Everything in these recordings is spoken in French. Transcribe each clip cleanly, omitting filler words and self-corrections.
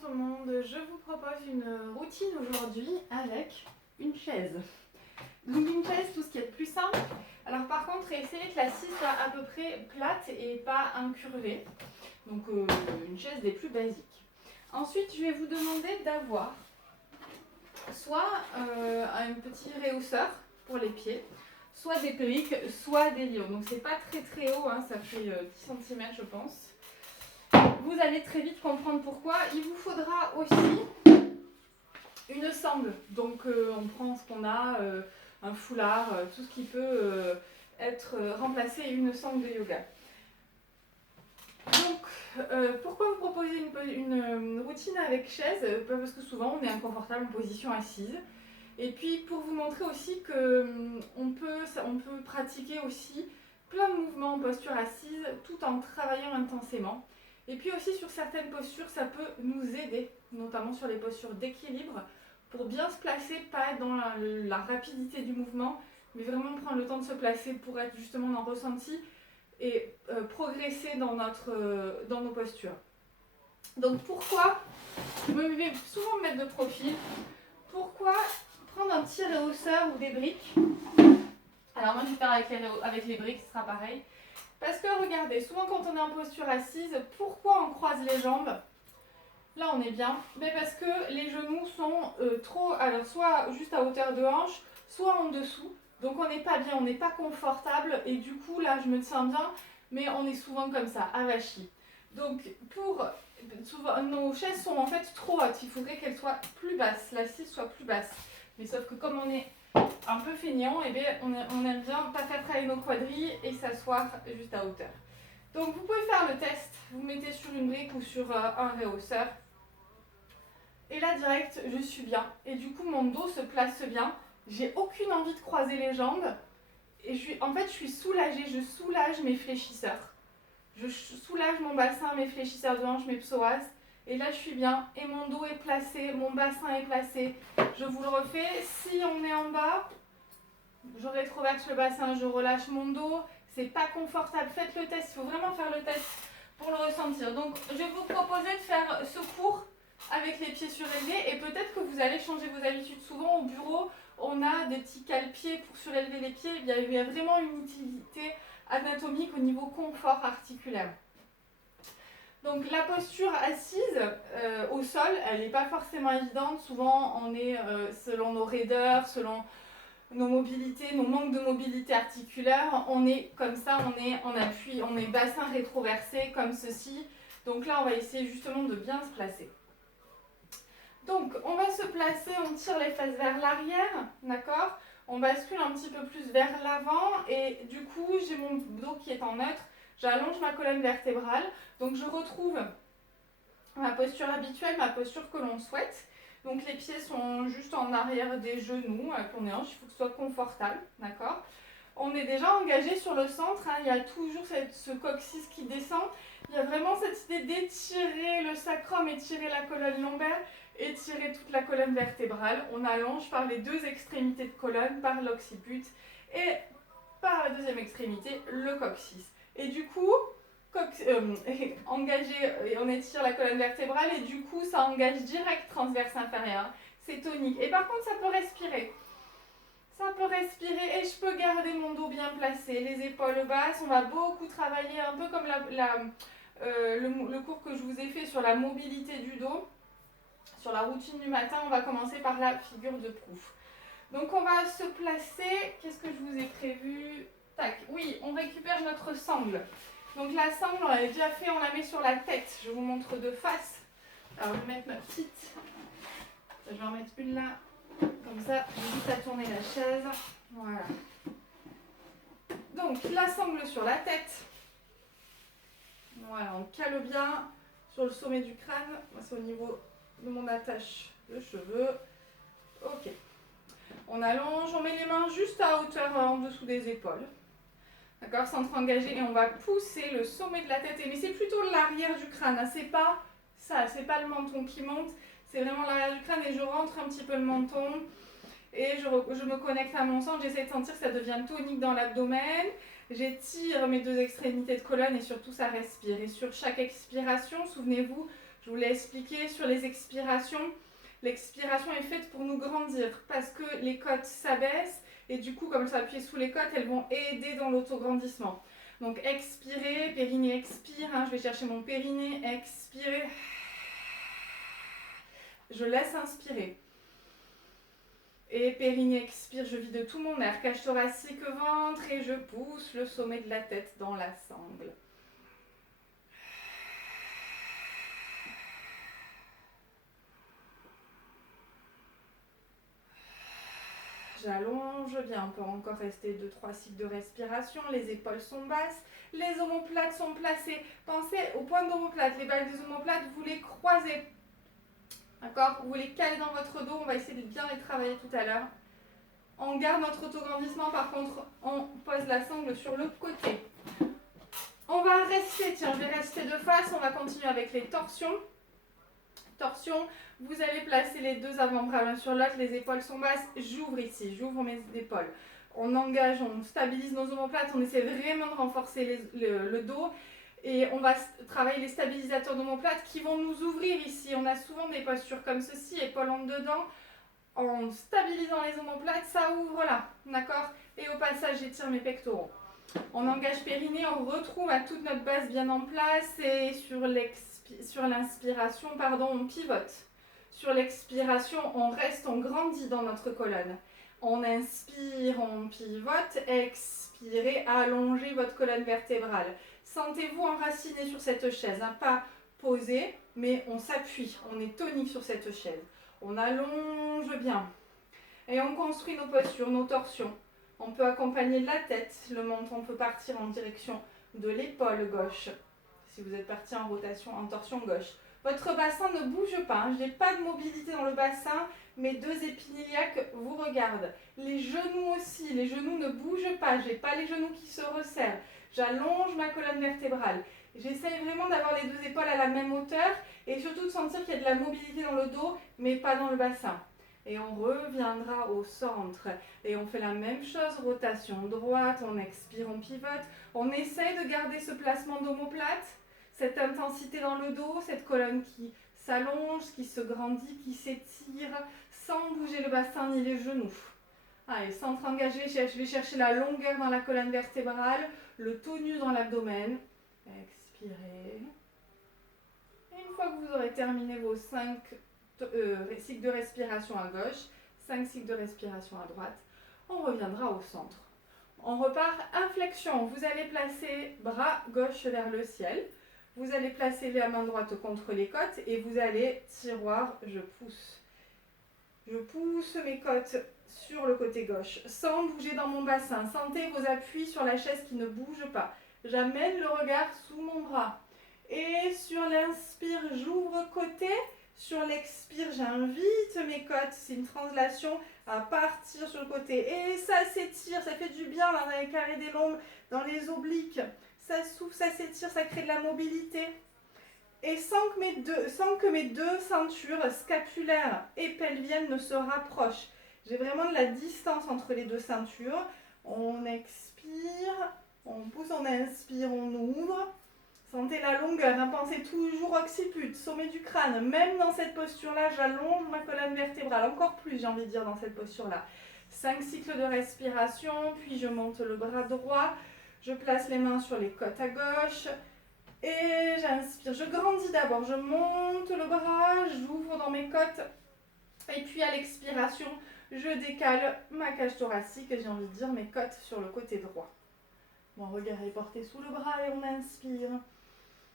tout le monde, je vous propose une routine aujourd'hui avec une chaise. Donc une chaise, tout ce qui est le plus simple. Alors par contre, essayez que l'assise soit à peu près plate et pas incurvée. Donc une chaise des plus basiques. Ensuite, je vais vous demander d'avoir soit un petit réhausseur pour les pieds, soit des briques, soit des lions. Donc c'est pas très haut, hein, ça fait 10 cm je pense. Vous allez très vite comprendre pourquoi. Il vous faudra aussi une sangle. Donc on prend ce qu'on a, un foulard, tout ce qui peut être remplacé et une sangle de yoga. Donc pourquoi vous proposer une routine avec chaise? Parce que souvent on est inconfortable en position assise. Et puis pour vous montrer aussi qu'on peut pratiquer aussi plein de mouvements en posture assise tout en travaillant intensément. Et puis aussi sur certaines postures, ça peut nous aider, notamment sur les postures d'équilibre, pour bien se placer, pas être dans la rapidité du mouvement, mais vraiment prendre le temps de se placer pour être justement dans le ressenti et progresser dans nos postures. Donc pourquoi, je vais souvent me mettre de profil, pourquoi prendre un petit réhausseur ou des briques? Alors moi je vais faire avec les briques, ce sera pareil. Parce que regardez, souvent quand on est en posture assise, pourquoi on croise les jambes? Là on est bien, mais parce que les genoux sont trop, alors soit juste à hauteur de hanche, soit en dessous. Donc on n'est pas bien, on n'est pas confortable et du coup là je me tiens bien, mais on est souvent comme ça, avachi. Donc souvent, nos chaises sont en fait trop hautes, il faudrait qu'elles soient plus basses, l'assise soit plus basse. Mais sauf que comme on est un peu feignant, eh bien, on aime bien pas faire travailler nos quadrilles et s'asseoir juste à hauteur. Donc vous pouvez faire le test, vous mettez sur une brique ou sur un réhausseur. Et là direct, je suis bien. Et du coup mon dos se place bien. J'ai aucune envie de croiser les jambes. Et je suis soulagée, je soulage mes fléchisseurs. Je soulage mon bassin, mes fléchisseurs de hanche, mes psoas. Et là je suis bien. Et mon dos est placé, mon bassin est placé. Je vous le refais. Si on est en bas, je rétroverse le bassin, je relâche mon dos. C'est pas confortable. Faites le test. Il faut vraiment faire le test pour le ressentir. Donc je vais vous proposer de faire ce cours avec les pieds surélevés et peut-être que vous allez changer vos habitudes. Souvent au bureau, on a des petits cale-pieds pour surélever les pieds. Il y a vraiment une utilité anatomique au niveau confort articulaire. Donc la posture assise au sol, elle n'est pas forcément évidente. Souvent on est selon nos raideurs, selon nos mobilités, nos manques de mobilité articulaire, on est comme ça, on est en appui, on est bassin rétroversé comme ceci. Donc là on va essayer justement de bien se placer. Donc on va se placer, on tire les fesses vers l'arrière, d'accord? On bascule un petit peu plus vers l'avant et du coup j'ai mon dos qui est en neutre, j'allonge ma colonne vertébrale, donc je retrouve ma posture habituelle, ma posture que l'on souhaite. Donc les pieds sont juste en arrière des genoux, avec les hanches, il faut que ce soit confortable, d'accord? On est déjà engagé sur le centre, hein, il y a toujours ce coccyx qui descend. Il y a vraiment cette idée d'étirer le sacrum, étirer la colonne lombaire, étirer toute la colonne vertébrale. On allonge par les deux extrémités de colonne, par l'occiput et par la deuxième extrémité, le coccyx. Et du coup, engagé, et on étire la colonne vertébrale et du coup ça engage direct transverse inférieur. C'est tonique. Et par contre ça peut respirer. Ça peut respirer et je peux garder mon dos bien placé, les épaules basses. On va beaucoup travailler, un peu comme le cours que je vous ai fait sur la mobilité du dos. Sur la routine du matin, on va commencer par la figure de proue. Donc on va se placer. Qu'est-ce que je vous ai prévu? Tac, oui, on récupère notre sangle. Donc la sangle, on l'avait déjà fait, on la met sur la tête. Je vous montre de face. Alors je vais mettre ma petite. Je vais en mettre une là. Comme ça, j'évite à tourner la chaise. Voilà. Donc la sangle sur la tête. Voilà, on cale bien sur le sommet du crâne. Moi, c'est au niveau de mon attache de cheveux. Ok. On allonge, on met les mains juste à hauteur en dessous des épaules. D'accord, centre engagé et on va pousser le sommet de la tête. Mais c'est plutôt l'arrière du crâne, hein. C'est pas ça, c'est pas le menton qui monte, c'est vraiment l'arrière du crâne et je rentre un petit peu le menton et je me connecte à mon centre. J'essaie de sentir que ça devient tonique dans l'abdomen. J'étire mes deux extrémités de colonne et surtout ça respire. Et sur chaque expiration, souvenez-vous Je vous l'ai expliqué sur les expirations. L'expiration est faite pour nous grandir parce que les côtes s'abaissent et du coup, comme ça appuie sous les côtes, elles vont aider dans l'autograndissement. Donc expirez, périnée expire, hein, je vais chercher mon périnée, expirez. Je laisse inspirer. Et périnée expire, je vide tout mon air, cage thoracique, ventre et je pousse le sommet de la tête dans la sangle. J'allonge bien, on peut encore rester 2-3 cycles de respiration, les épaules sont basses, les omoplates sont placées. Pensez aux points d'omoplate, les balles des omoplates, vous les croisez. D'accord? Vous les calez dans votre dos, on va essayer de bien les travailler tout à l'heure. On garde notre autograndissement, par contre, on pose la sangle sur le côté. On va rester, tiens, je vais rester de face, on va continuer avec les torsions. Torsion, vous allez placer les deux avant-bras l'un sur l'autre, les épaules sont basses, j'ouvre ici, j'ouvre mes épaules. On engage, on stabilise nos omoplates, on essaie vraiment de renforcer le dos et on va travailler les stabilisateurs d'omoplates qui vont nous ouvrir ici. On a souvent des postures comme ceci, épaules en dedans, en stabilisant les omoplates, ça ouvre là, d'accord? Et au passage, j'étire mes pectoraux. On engage périnée, on retrouve à toute notre base bien en place et sur l'inspiration, on pivote. Sur l'expiration, on reste, on grandit dans notre colonne. On inspire, on pivote, expirez, allongez votre colonne vertébrale. Sentez-vous enraciné sur cette chaise, hein, pas posé, mais on s'appuie, on est tonique sur cette chaise. On allonge bien et on construit nos postures, nos torsions. On peut accompagner de la tête, le menton peut partir en direction de l'épaule gauche. Si vous êtes parti en rotation, en torsion gauche. Votre bassin ne bouge pas, hein. Je n'ai pas de mobilité dans le bassin, mes deux épineux iliaques vous regardent. Les genoux aussi, les genoux ne bougent pas, je n'ai pas les genoux qui se resserrent. J'allonge ma colonne vertébrale. J'essaye vraiment d'avoir les deux épaules à la même hauteur et surtout de sentir qu'il y a de la mobilité dans le dos, mais pas dans le bassin. Et on reviendra au centre. Et on fait la même chose, rotation droite, on expire, on pivote. On essaye de garder ce placement d'omoplate, cette intensité dans le dos, cette colonne qui s'allonge, qui se grandit, qui s'étire, sans bouger le bassin ni les genoux. Allez, centre engagé, je vais chercher la longueur dans la colonne vertébrale, le tonus dans l'abdomen. Expirez. Et une fois que vous aurez terminé vos 5 cycles de respiration à gauche, 5 cycles de respiration à droite, on reviendra au centre. On repart, inflexion. Vous allez placer bras gauche vers le ciel. Vous allez placer la main droite contre les côtes et vous allez tiroir, je pousse. Je pousse mes côtes sur le côté gauche sans bouger dans mon bassin. Sentez vos appuis sur la chaise qui ne bougent pas. J'amène le regard sous mon bras. Et sur l'inspire, j'ouvre côté. Sur l'expire, j'invite mes côtes, c'est une translation, à partir sur le côté. Et ça s'étire, ça fait du bien là, dans les carrés des lombes, dans les obliques. Ça s'ouvre, ça s'étire, ça crée de la mobilité. Et sans que mes deux ceintures scapulaires et pelviennes ne se rapprochent. J'ai vraiment de la distance entre les deux ceintures. On expire, on pousse, on inspire, on ouvre. Sentez la longueur, hein, pensez toujours occiput, sommet du crâne. Même dans cette posture-là, j'allonge ma colonne vertébrale. Encore plus, j'ai envie de dire, dans cette posture-là. 5 cycles de respiration, puis je monte le bras droit. Je place les mains sur les côtes à gauche. Et j'inspire. Je grandis d'abord. Je monte le bras, j'ouvre dans mes côtes. Et puis à l'expiration, je décale ma cage thoracique, j'ai envie de dire mes côtes sur le côté droit. Mon regard est porté sous le bras et on inspire.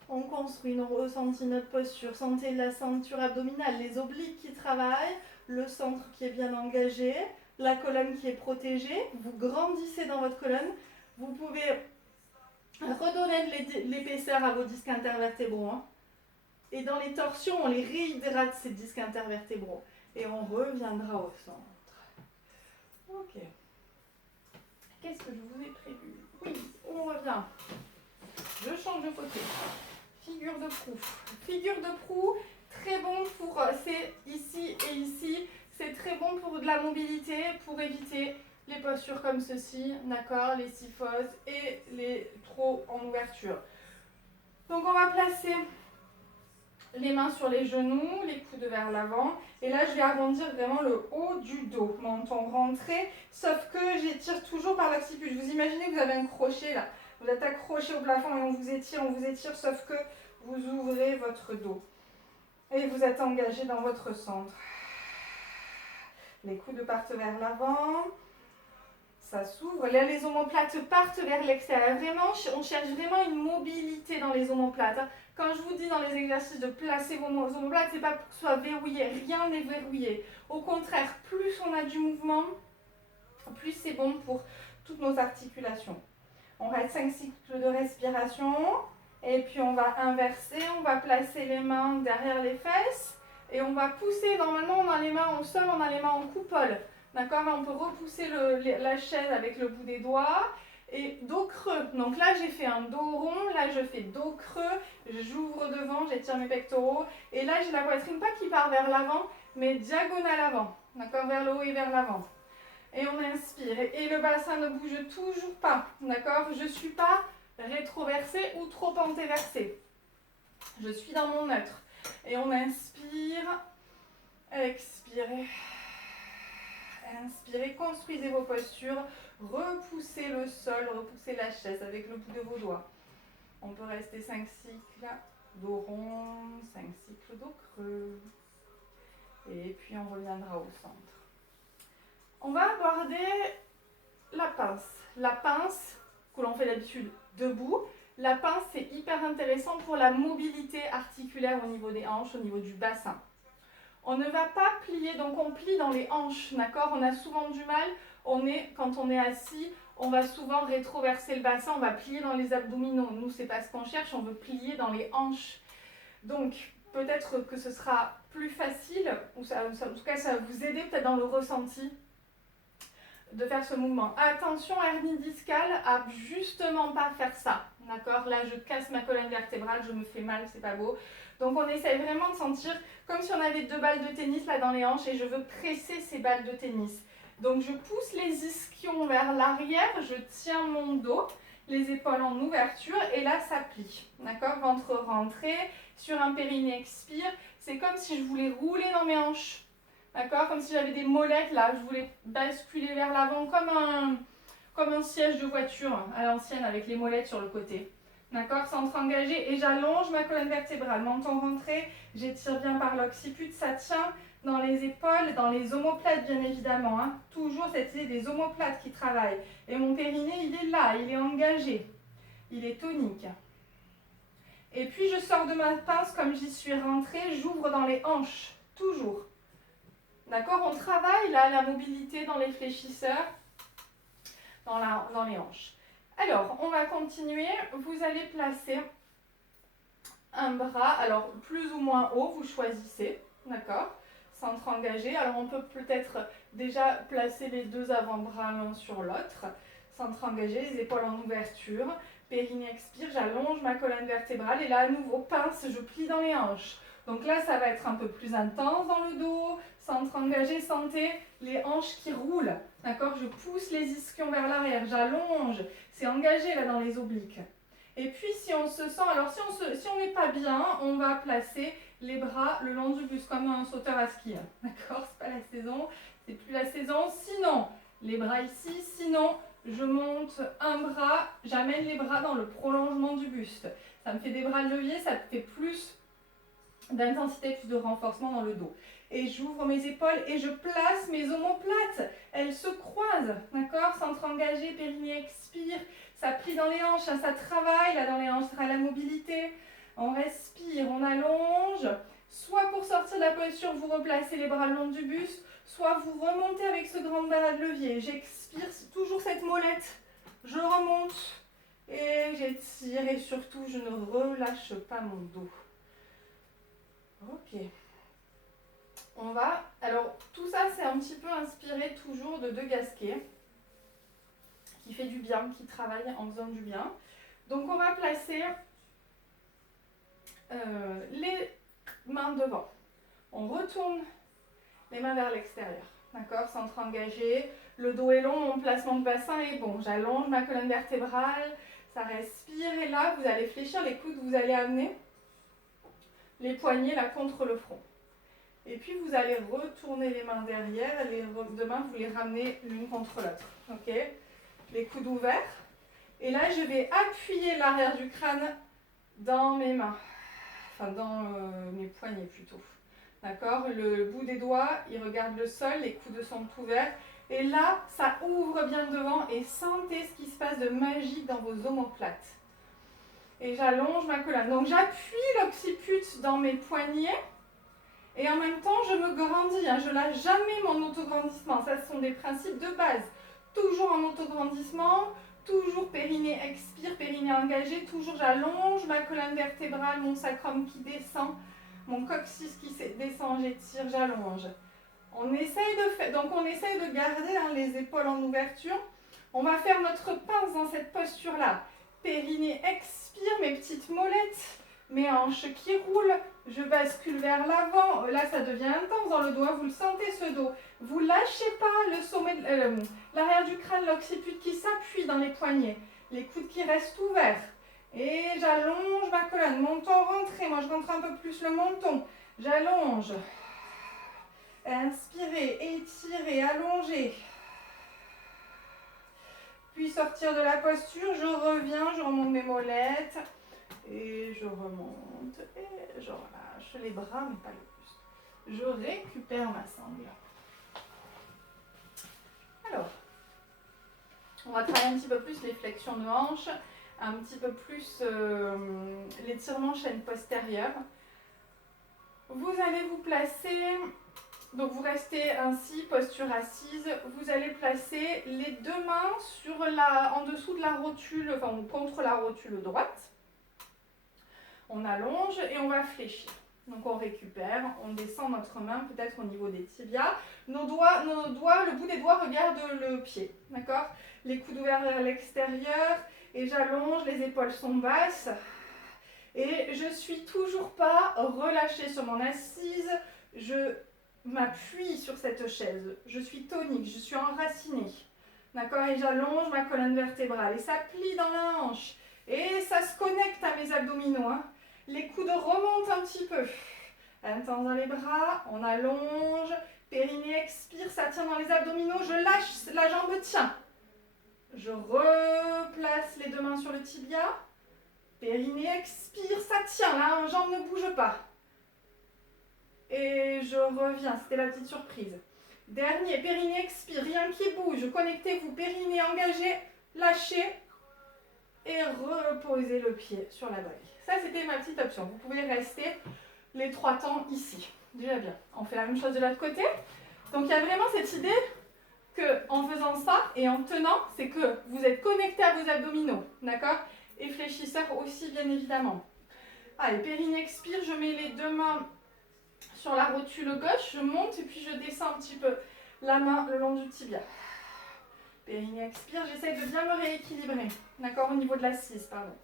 On construit, on ressentit notre posture. Sentez la ceinture abdominale, les obliques qui travaillent, le centre qui est bien engagé, la colonne qui est protégée. Vous grandissez dans votre colonne. Vous pouvez redonner de l'épaisseur à vos disques intervertébraux. Hein. Et dans les torsions, on les réhydrate, ces disques intervertébraux. Et on reviendra au centre. Ok. Qu'est-ce que je vous ai prévu? Oui, on revient. Je change de côté. Figure de proue. Figure de proue, très bon pour, c'est ici et ici, c'est très bon pour de la mobilité, pour éviter les postures comme ceci, d'accord, les syphoses et les trop en ouverture. Donc on va placer Les mains sur les genoux, les coudes vers l'avant. Et là, je vais arrondir vraiment le haut du dos. Menton rentré, sauf que j'étire toujours par l'occiput. Vous imaginez que vous avez un crochet là. Vous êtes accroché au plafond et on vous étire, sauf que vous ouvrez votre dos. Et vous êtes engagé dans votre centre. Les coudes partent vers l'avant. Ça s'ouvre. Là, les omoplates partent vers l'extérieur. Vraiment, on cherche vraiment une mobilité dans les omoplates. Quand je vous dis dans les exercices de placer vos omoplates, ce n'est pas pour que ce soit verrouillé. Rien n'est verrouillé. Au contraire, plus on a du mouvement, plus c'est bon pour toutes nos articulations. On reste 5 cycles de respiration. Et puis, on va inverser. On va placer les mains derrière les fesses. Et on va pousser. Normalement, on a les mains au sol, on a les mains en coupole. D'accord, là on peut repousser la chaise avec le bout des doigts et dos creux. Donc là j'ai fait un dos rond, là je fais dos creux, j'ouvre devant, j'étire mes pectoraux et là j'ai la poitrine pas qui part vers l'avant mais diagonale avant, d'accord, vers le haut et vers l'avant. Et on inspire et le bassin ne bouge toujours pas, d'accord, je ne suis pas rétroversée ou trop antéversée. Je suis dans mon neutre. Et on inspire, expirez. Inspirez, construisez vos postures, repoussez le sol, repoussez la chaise avec le bout de vos doigts. On peut rester 5 cycles, dos rond, 5 cycles, dos creux. Et puis on reviendra au centre. On va aborder la pince. La pince que l'on fait d'habitude debout. La pince, c'est hyper intéressant pour la mobilité articulaire au niveau des hanches, au niveau du bassin. On ne va pas plier, donc on plie dans les hanches, d'accord? On a souvent du mal, quand on est assis, on va souvent rétroverser le bassin, on va plier dans les abdominaux. Nous, c'est pas ce qu'on cherche, on veut plier dans les hanches. Donc, peut-être que ce sera plus facile, ou en tout cas, ça va vous aider peut-être dans le ressenti de faire ce mouvement. Attention, hernie discale, à justement pas faire ça, d'accord? Là, je casse ma colonne vertébrale, je me fais mal, c'est pas beau. Donc on essaye vraiment de sentir comme si on avait 2 balles de tennis là dans les hanches et je veux presser ces balles de tennis. Donc je pousse les ischions vers l'arrière, je tiens mon dos, les épaules en ouverture et là ça plie. D'accord? Ventre rentré, sur un périnée expire. C'est comme si je voulais rouler dans mes hanches. D'accord? Comme si j'avais des molettes là, je voulais basculer vers l'avant comme un siège de voiture à l'ancienne avec les molettes sur le côté. D'accord, centre engagé et j'allonge ma colonne vertébrale, menton rentré, j'étire bien par l'occiput, ça tient dans les épaules, dans les omoplates bien évidemment. Hein. Toujours cette idée des omoplates qui travaillent. Et mon périnée, il est là, il est engagé, il est tonique. Et puis je sors de ma pince comme j'y suis rentrée, j'ouvre dans les hanches, toujours. D'accord, on travaille là la mobilité dans les fléchisseurs, dans les hanches. Alors, on va continuer. Vous allez placer un bras, alors plus ou moins haut, vous choisissez, d'accord? Centre engagé. Alors, on peut peut-être déjà placer les 2 avant-bras l'un sur l'autre. Centre engagé, les épaules en ouverture. Périnée expire, j'allonge ma colonne vertébrale. Et là, à nouveau, pince, je plie dans les hanches. Donc là, ça va être un peu plus intense dans le dos. Centre engagé, sentez les hanches qui roulent. D'accord? Je pousse les ischions vers l'arrière, j'allonge. C'est engagé là dans les obliques. Et puis si on se sent, alors si on n'est pas bien, on va placer les bras le long du buste comme un sauteur à ski. D'accord? C'est pas la saison, c'est plus la saison. Sinon, les bras ici, sinon je monte un bras, j'amène les bras dans le prolongement du buste. Ça me fait des bras de levier, ça fait plus d'intensité, plus de renforcement dans le dos. Et j'ouvre mes épaules et je place mes omoplates. Elles se croisent, d'accord? Centre engagé, périnée expire. Ça plie dans les hanches, hein, ça travaille là dans les hanches, ça sera la mobilité. On respire, on allonge. Soit pour sortir de la posture, vous replacez les bras le long du buste, soit vous remontez avec ce grand bras de levier. J'expire, toujours cette molette. Je remonte et j'étire et surtout je ne relâche pas mon dos. Ok. On va, alors tout ça c'est un petit peu inspiré toujours de Gasquet, qui fait du bien, qui travaille en faisant du bien. Donc on va placer les mains devant. On retourne les mains vers l'extérieur. D'accord? Centre engagé, le dos est long, mon placement de bassin est bon. J'allonge ma colonne vertébrale, ça respire et là vous allez fléchir les coudes, vous allez amener les poignets là contre le front. Et puis vous allez retourner les mains derrière, et les deux mains vous les ramenez l'une contre l'autre. Ok? Les coudes ouverts. Et là je vais appuyer l'arrière du crâne dans mes mains. Enfin dans mes poignets plutôt. D'accord? Le bout des doigts, il regarde le sol, les coudes sont ouverts. Et là, ça ouvre bien devant et sentez ce qui se passe de magique dans vos omoplates. Et j'allonge ma colonne. Donc j'appuie l'occiput dans mes poignets et en même temps je me grandis. Je ne lâche jamais mon autograndissement. Ça, ce sont des principes de base. Toujours en autograndissement, toujours périnée expire, périnée engagé. Toujours j'allonge ma colonne vertébrale, mon sacrum qui descend, mon coccyx qui descend, j'étire, j'allonge. On essaye de garder les épaules en ouverture. On va faire notre pince dans cette posture-là. Périnée expire, mes petites molettes, mes hanches qui roulent. Je bascule vers l'avant. Là, ça devient intense dans le dos. Vous le sentez, ce dos. Vous lâchez pas le sommet, l'arrière du crâne, l'occiput qui s'appuie dans les poignets. Les coudes qui restent ouverts. Et j'allonge ma colonne. Menton rentré. Moi, je rentre un peu plus le menton. J'allonge. Inspirez, étirez, allongez. Puis sortir de la posture, je reviens, je remonte mes molettes. Et je remonte et je relâche les bras, mais pas le buste. Je récupère ma sangle. Alors, on va travailler un petit peu plus les flexions de hanches, un petit peu plus l'étirement chaîne postérieure. Vous allez vous placer... Donc vous restez ainsi, posture assise, vous allez placer les deux mains en dessous de la rotule, enfin contre la rotule droite. On allonge et on va fléchir. Donc on récupère, on descend notre main peut-être au niveau des tibias. Nos doigts, le bout des doigts regarde le pied, d'accord? Les coudes ouverts vers l'extérieur et j'allonge, les épaules sont basses. Et je suis toujours pas relâchée sur mon assise, je m'appuie sur cette chaise, je suis tonique, je suis enracinée, d'accord, et j'allonge ma colonne vertébrale, et ça plie dans la hanche, et ça se connecte à mes abdominaux, Les coudes remontent un petit peu, intense dans les bras, on allonge, périnée expire, ça tient dans les abdominaux, je lâche, la jambe tient, je replace les deux mains sur le tibia, périnée expire, ça tient, la jambe ne bouge pas. Et je reviens, c'était la petite surprise. Dernier, périnée expire, rien qui bouge. Connectez-vous, périnée engagé, lâchez et reposez le pied sur la brique. Ça, c'était ma petite option. Vous pouvez rester les 3 temps ici. Déjà bien. On fait la même chose de l'autre côté. Donc, il y a vraiment cette idée qu'en faisant ça et en tenant, c'est que vous êtes connecté à vos abdominaux. D'accord? Et fléchisseur aussi, bien évidemment. Allez, périnée expire, je mets les deux mains sur la rotule gauche, je monte et puis je descends un petit peu la main le long du tibia. Périnée expire, j'essaie de bien me rééquilibrer, d'accord, au niveau de l'assise, pardon.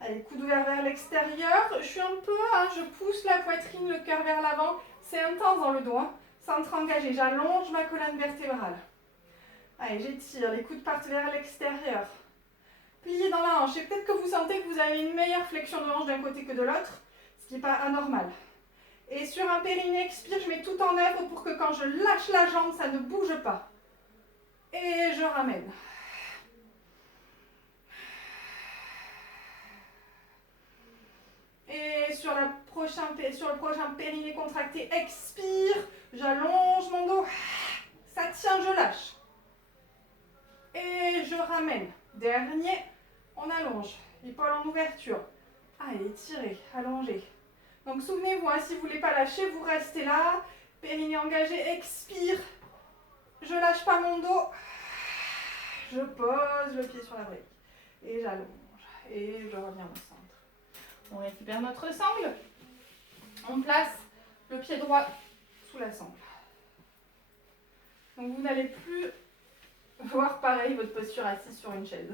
Allez, coude ouvert vers l'extérieur, je suis un peu, je pousse la poitrine, le cœur vers l'avant, c'est intense dans le dos, centre engagé, j'allonge ma colonne vertébrale. Allez, j'étire, les coudes partent vers l'extérieur. Pliez dans la hanche, et peut-être que vous sentez que vous avez une meilleure flexion de hanche d'un côté que de l'autre, ce qui n'est pas anormal. Et sur un périnée expire, je mets tout en œuvre pour que quand je lâche la jambe, ça ne bouge pas. Et je ramène. Et sur le prochain périnée contracté, expire, j'allonge mon dos. Ça tient, je lâche. Et je ramène. Dernier, on allonge. Épaule en ouverture. Allez, étirez, allongez. Donc souvenez-vous, si vous ne voulez pas lâcher, vous restez là. Périnée engagé, expire. Je ne lâche pas mon dos. Je pose le pied sur la brique. Et j'allonge. Et je reviens au centre. On récupère notre sangle. On place le pied droit sous la sangle. Donc vous n'allez plus voir pareil votre posture assise sur une chaise.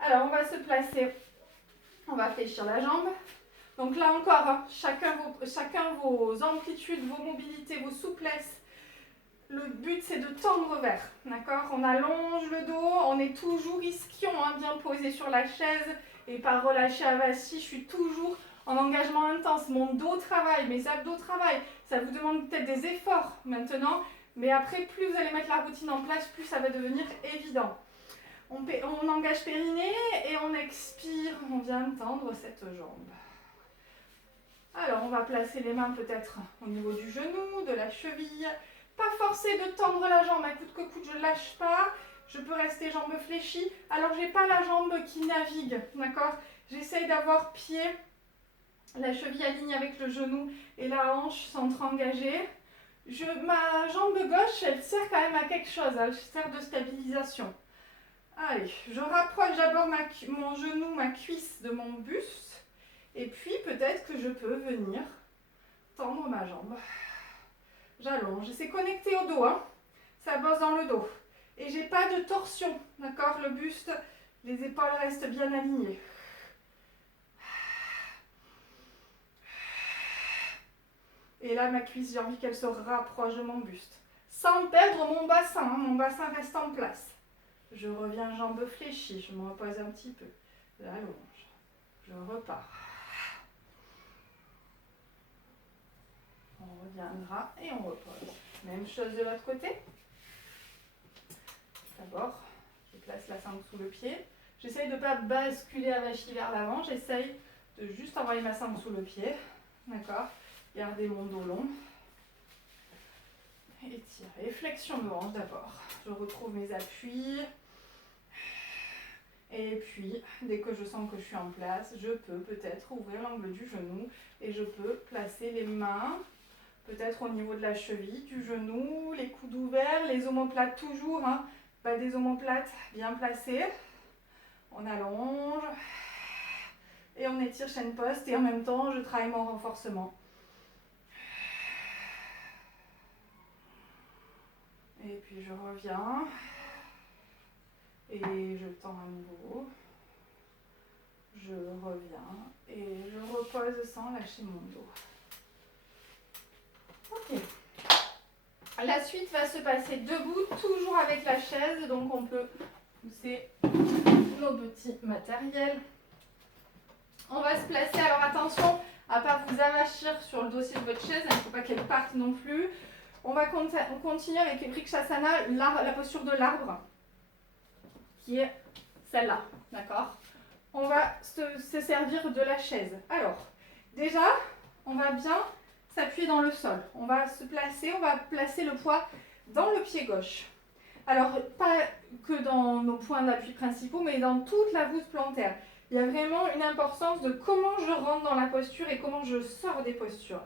Alors on va se placer. On va fléchir la jambe. Donc là encore, chacun vos amplitudes, vos mobilités, vos souplesses. Le but c'est de tendre vers, d'accord? On allonge le dos, on est toujours ischion, bien posé sur la chaise et pas relâché à vassie. Je suis toujours en engagement intense. Mon dos travaille, mes abdos travaillent. Ça vous demande peut-être des efforts maintenant, mais après, plus vous allez mettre la routine en place, plus ça va devenir évident. On engage périnée et on expire. On vient tendre cette jambe. Alors, on va placer les mains peut-être au niveau du genou, de la cheville. Pas forcé de tendre la jambe à coude que coude, je ne lâche pas. Je peux rester jambes fléchies. Alors, je n'ai pas la jambe qui navigue, d'accord? J'essaye d'avoir pied, la cheville alignée avec le genou et la hanche centre engagée. Ma jambe gauche, elle sert quand même à quelque chose, elle sert de stabilisation. Allez, je rapproche d'abord mon genou, ma cuisse de mon buste. Et puis, peut-être que je peux venir tendre ma jambe. J'allonge. C'est connecté au dos, hein. Ça bosse dans le dos. Et j'ai pas de torsion, d'accord? Le buste, les épaules restent bien alignées. Et là, ma cuisse, j'ai envie qu'elle se rapproche de mon buste. Sans perdre mon bassin, hein. Mon bassin reste en place. Je reviens jambes fléchies, je me repose un petit peu. J'allonge. Je repars. On reviendra et on repose. Même chose de l'autre côté. D'abord, je place la sangle sous le pied. J'essaye de ne pas basculer à vachie vers l'avant. J'essaye de juste envoyer ma sangle sous le pied. D'accord? Garder mon dos long. Étirer. Flexion de hanche d'abord. Je retrouve mes appuis. Et puis, dès que je sens que je suis en place, je peux peut-être ouvrir l'angle du genou et je peux placer les mains, peut-être au niveau de la cheville, du genou, les coudes ouverts, les omoplates toujours, hein, pas des omoplates bien placées. On allonge et on étire chaîne poste et en même temps, je travaille mon renforcement. Et puis je reviens et je tends à nouveau. Je reviens et je repose sans lâcher mon dos. Ok. La suite va se passer debout, toujours avec la chaise. Donc on peut pousser nos petits matériels. On va se placer. Alors attention à ne pas vous avachir sur le dossier de votre chaise. Il ne faut pas qu'elle parte non plus. On va continuer avec Vrikshasana, la posture de l'arbre, qui est celle-là. D'accord ? On va se servir de la chaise. Alors, déjà, on va bien s'appuyer dans le sol. On va se placer, on va placer le poids dans le pied gauche. Alors, pas que dans nos points d'appui principaux, mais dans toute la voûte plantaire. Il y a vraiment une importance de comment je rentre dans la posture et comment je sors des postures.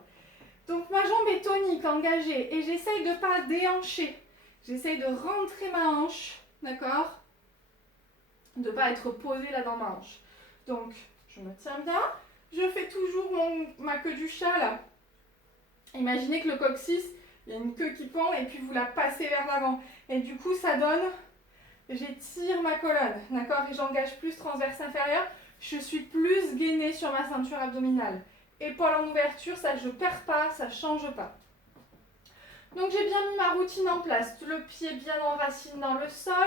Donc, ma jambe est tonique, engagée, et j'essaye de ne pas déhancher. J'essaye de rentrer ma hanche, d'accord ? De ne pas être posée là dans ma hanche. Donc, je me tiens bien. Je fais toujours ma queue du chat là. Imaginez que le coccyx, il y a une queue qui pend et puis vous la passez vers l'avant. Et du coup, ça donne, j'étire ma colonne, d'accord? Et j'engage plus transverse inférieur. Je suis plus gainée sur ma ceinture abdominale. Épaule en ouverture, ça je ne perds pas, ça ne change pas. Donc j'ai bien mis ma routine en place. Le pied bien enraciné dans le sol.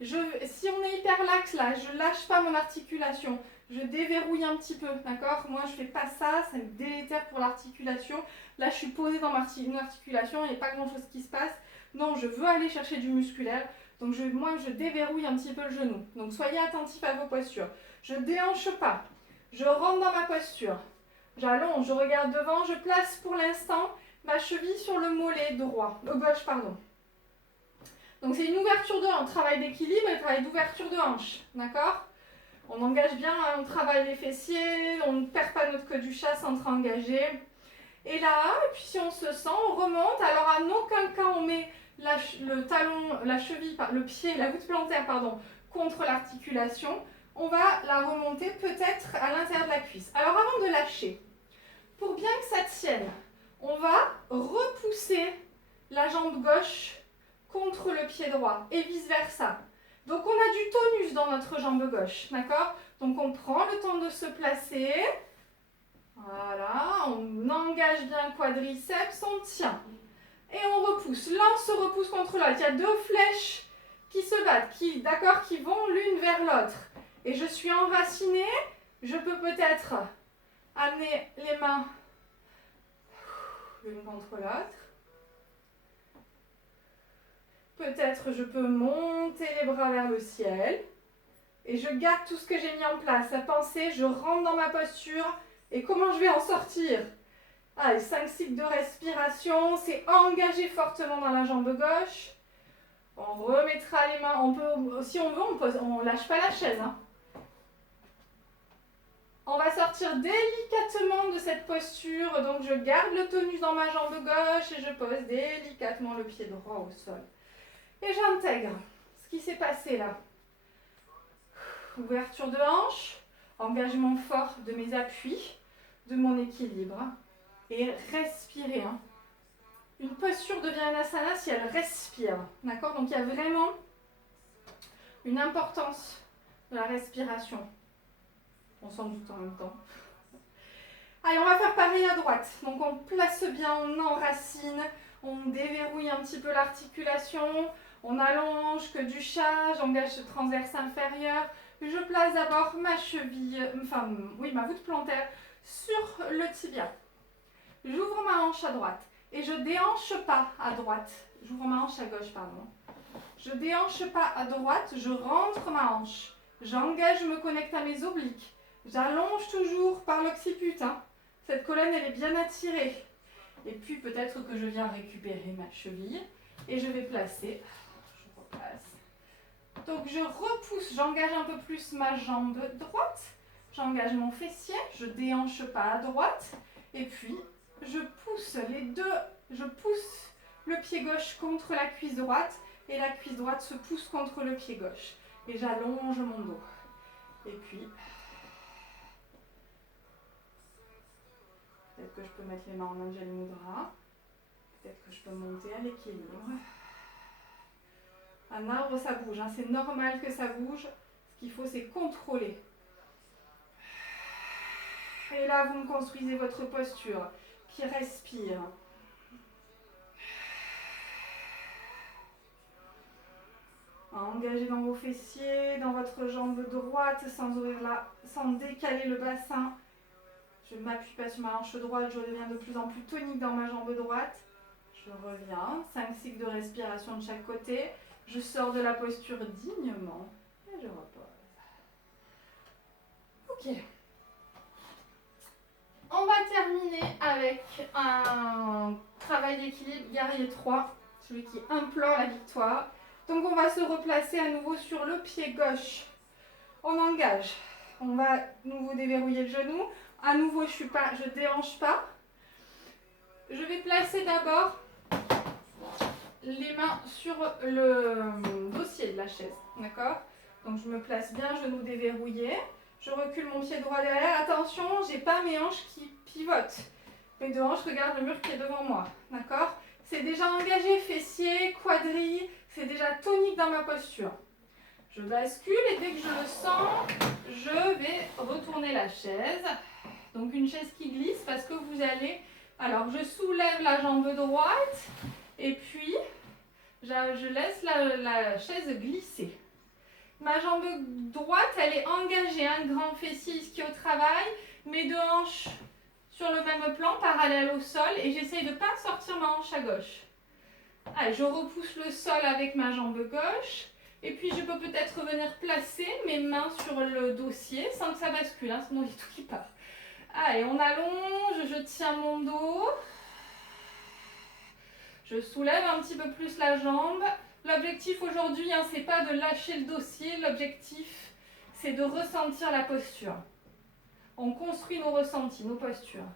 Si on est hyper lax là, je ne lâche pas mon articulation. Je déverrouille un petit peu, d'accord? Moi, je ne fais pas ça, ça me délétère pour l'articulation. Là, je suis posée dans une articulation, il n'y a pas grand-chose qui se passe. Non, je veux aller chercher du musculaire. Donc, moi, je déverrouille un petit peu le genou. Donc, soyez attentifs à vos postures. Je ne déhanche pas. Je rentre dans ma posture. J'allonge, je regarde devant. Je place pour l'instant ma cheville sur le mollet droit, gauche, pardon. Donc, c'est une ouverture de hanche, travail d'équilibre et travail d'ouverture de hanche, d'accord? On engage bien, on travaille les fessiers, on ne perd pas notre queue du chat, centre engagé. Et là, et puis si on se sent, on remonte. Alors, à aucun cas, on met le talon, la cheville, le pied, la voûte plantaire, pardon, contre l'articulation. On va la remonter peut-être à l'intérieur de la cuisse. Alors, avant de lâcher, pour bien que ça tienne, on va repousser la jambe gauche contre le pied droit et vice-versa. Donc, on a du tonus dans notre jambe gauche, d'accord? Donc, on prend le temps de se placer. Voilà, on engage bien le quadriceps, on tient. Et on repousse. L'un se repousse contre l'autre. Il y a deux flèches qui se battent, qui vont l'une vers l'autre. Et je suis enracinée. Je peux peut-être Amenez les mains l'une contre l'autre. Peut-être je peux monter les bras vers le ciel. Et je garde tout ce que j'ai mis en place. À penser, je rentre dans ma posture. Et comment je vais en sortir? Allez, 5 cycles de respiration. C'est engager fortement dans la jambe gauche. On remettra les mains. On peut, si on veut, on lâche pas la chaise. Hein. On va sortir délicatement de cette posture. Donc je garde le tonus dans ma jambe gauche et je pose délicatement le pied droit au sol. Et j'intègre ce qui s'est passé là. Ouverture de hanche, engagement fort de mes appuis, de mon équilibre. Et respirer. Hein. Une posture devient un asana si elle respire. D'accord? Donc il y a vraiment une importance de la respiration. On s'en doute en même temps. Allez, on va faire pareil à droite. Donc on place bien, on enracine, on déverrouille un petit peu l'articulation, on allonge que du chat, j'engage ce transverse inférieur. Je place d'abord ma cheville, ma voûte plantaire sur le tibia. J'ouvre ma hanche à droite et je déhanche pas à droite. J'ouvre ma hanche à gauche, pardon. Je déhanche pas à droite, je rentre ma hanche. J'engage, je me connecte à mes obliques. J'allonge toujours par l'occiput. Hein. Cette colonne, elle est bien attirée. Et puis peut-être que je viens récupérer ma cheville et je vais placer. Je replace. Donc je repousse, j'engage un peu plus ma jambe droite. J'engage mon fessier, je déhanche pas à droite. Et puis je pousse les deux, je pousse le pied gauche contre la cuisse droite et la cuisse droite se pousse contre le pied gauche. Et j'allonge mon dos. Et puis, peut-être que je peux mettre les mains en Anjali Mudra. Peut-être que je peux monter à l'équilibre. Un arbre, ça bouge. Hein. C'est normal que ça bouge. Ce qu'il faut, c'est contrôler. Et là, vous me construisez votre posture qui respire. Engagez dans vos fessiers, dans votre jambe droite, sans décaler le bassin. Je ne m'appuie pas sur ma hanche droite, je deviens de plus en plus tonique dans ma jambe droite. Je reviens, 5 cycles de respiration de chaque côté. Je sors de la posture dignement et je repose. Ok. On va terminer avec un travail d'équilibre guerrier 3, celui qui implore la victoire. Donc on va se replacer à nouveau sur le pied gauche. On engage. On va à nouveau déverrouiller le genou. À nouveau, je ne déhanche pas. Je vais placer d'abord les mains sur le dossier de la chaise. D'accord? Donc je me place bien, genou déverrouillé. Je recule mon pied droit derrière. Attention, je n'ai pas mes hanches qui pivotent. Mes deux hanches regardent le mur qui est devant moi. D'accord? C'est déjà engagé, fessier, quadrille. C'est déjà tonique dans ma posture. Je bascule et dès que je le sens, je vais retourner la chaise. Donc une chaise qui glisse parce que vous allez... Alors je soulève la jambe droite et puis je laisse la chaise glisser. Ma jambe droite, elle est engagée, un grand fessier ici au travail. Mes deux hanches sur le même plan, parallèles au sol. Et j'essaye de ne pas sortir ma hanche à gauche. Allez, je repousse le sol avec ma jambe gauche. Et puis je peux peut-être venir placer mes mains sur le dossier sans que ça bascule, hein, sinon il y a tout qui part. Allez, on allonge, je tiens mon dos. Je soulève un petit peu plus la jambe. L'objectif aujourd'hui, hein, c'est pas de lâcher le dossier. L'objectif, c'est de ressentir la posture. On construit nos ressentis, nos postures.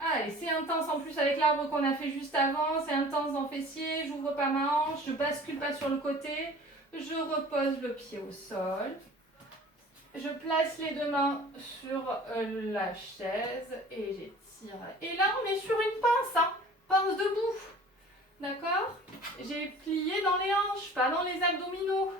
Allez, c'est intense en plus avec l'arbre qu'on a fait juste avant. C'est intense dans le fessier. J'ouvre pas ma hanche. Je bascule pas sur le côté. Je repose le pied au sol. Je place les deux mains sur la chaise et j'étire. Et là, on est sur une pince, hein, pince debout. D'accord? J'ai plié dans les hanches, pas dans les abdominaux.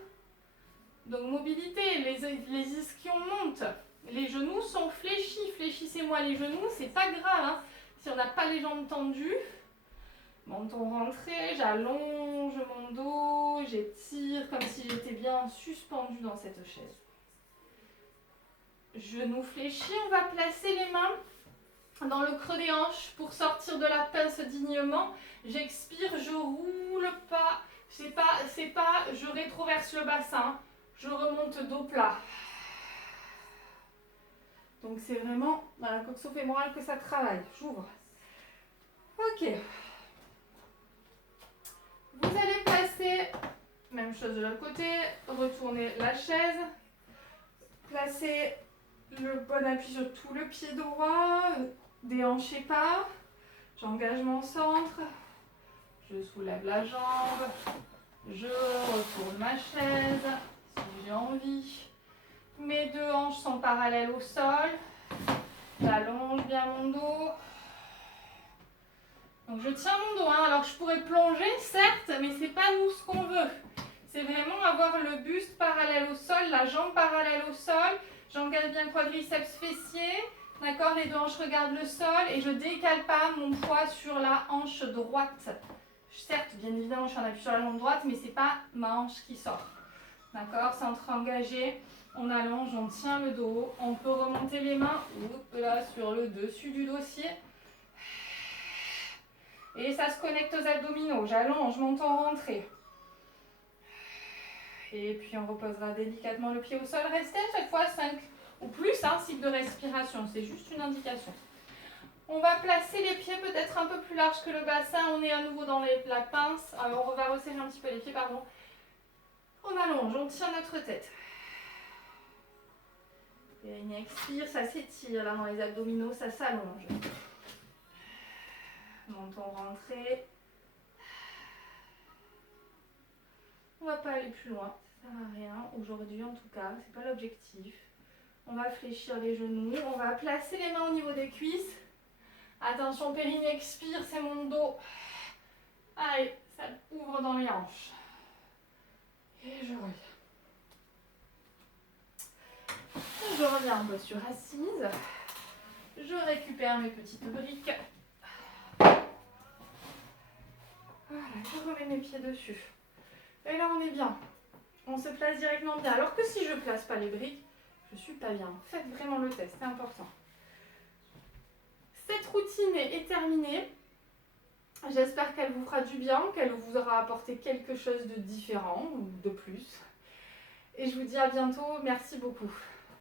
Donc mobilité, les ischions montent. Les genoux sont fléchis. Fléchissez-moi les genoux, c'est pas grave. Hein. Si on n'a pas les jambes tendues, menton rentré, j'allonge mon dos, j'étire comme si j'étais bien suspendue dans cette chaise. Genou fléchi, on va placer les mains dans le creux des hanches pour sortir de la pince dignement. J'expire, je roule pas. C'est pas, je rétroverse le bassin, je remonte dos plat. Donc c'est vraiment dans la coxo-fémorale que ça travaille. J'ouvre. Ok. Vous allez placer, même chose de l'autre côté, retournez la chaise, placez le bon appui sur tout le pied droit, déhanchez pas, j'engage mon centre, je soulève la jambe, je retourne ma chaise si j'ai envie. Mes deux hanches sont parallèles au sol, j'allonge bien mon dos. Donc je tiens mon dos, hein. Alors je pourrais plonger certes, mais c'est pas nous ce qu'on veut. C'est vraiment avoir le buste parallèle au sol, la jambe parallèle au sol. J'engage bien le quadriceps fessier, d'accord, les deux hanches regardent le sol et je décale pas mon poids sur la hanche droite. Certes, bien évidemment, je suis en appui sur la jambe droite, mais c'est pas ma hanche qui sort. D'accord, centre engagé, on allonge, on tient le dos, on peut remonter les mains, là, sur le dessus du dossier. Et ça se connecte aux abdominaux. J'allonge, monte en rentrée. Et puis on reposera délicatement le pied au sol. Restez à chaque fois 5 ou plus, hein, cycle de respiration. C'est juste une indication. On va placer les pieds peut-être un peu plus larges que le bassin. On est à nouveau dans la pince. Alors on va resserrer un petit peu les pieds, pardon. On allonge, on tient notre tête. Et on expire, ça s'étire là dans les abdominaux, ça s'allonge. Menton rentré. On va pas aller plus loin, ça sert à rien. Aujourd'hui en tout cas, c'est pas l'objectif. On va fléchir les genoux, on va placer les mains au niveau des cuisses. Attention, périnée expire, c'est mon dos. Allez, ça ouvre dans les hanches. Et je reviens. Je reviens en posture assise. Je récupère mes petites briques. Voilà, je remets mes pieds dessus. Et là, on est bien. On se place directement bien. Alors que si je ne place pas les briques, je ne suis pas bien. Faites vraiment le test, c'est important. Cette routine est terminée. J'espère qu'elle vous fera du bien, qu'elle vous aura apporté quelque chose de différent ou de plus. Et je vous dis à bientôt. Merci beaucoup.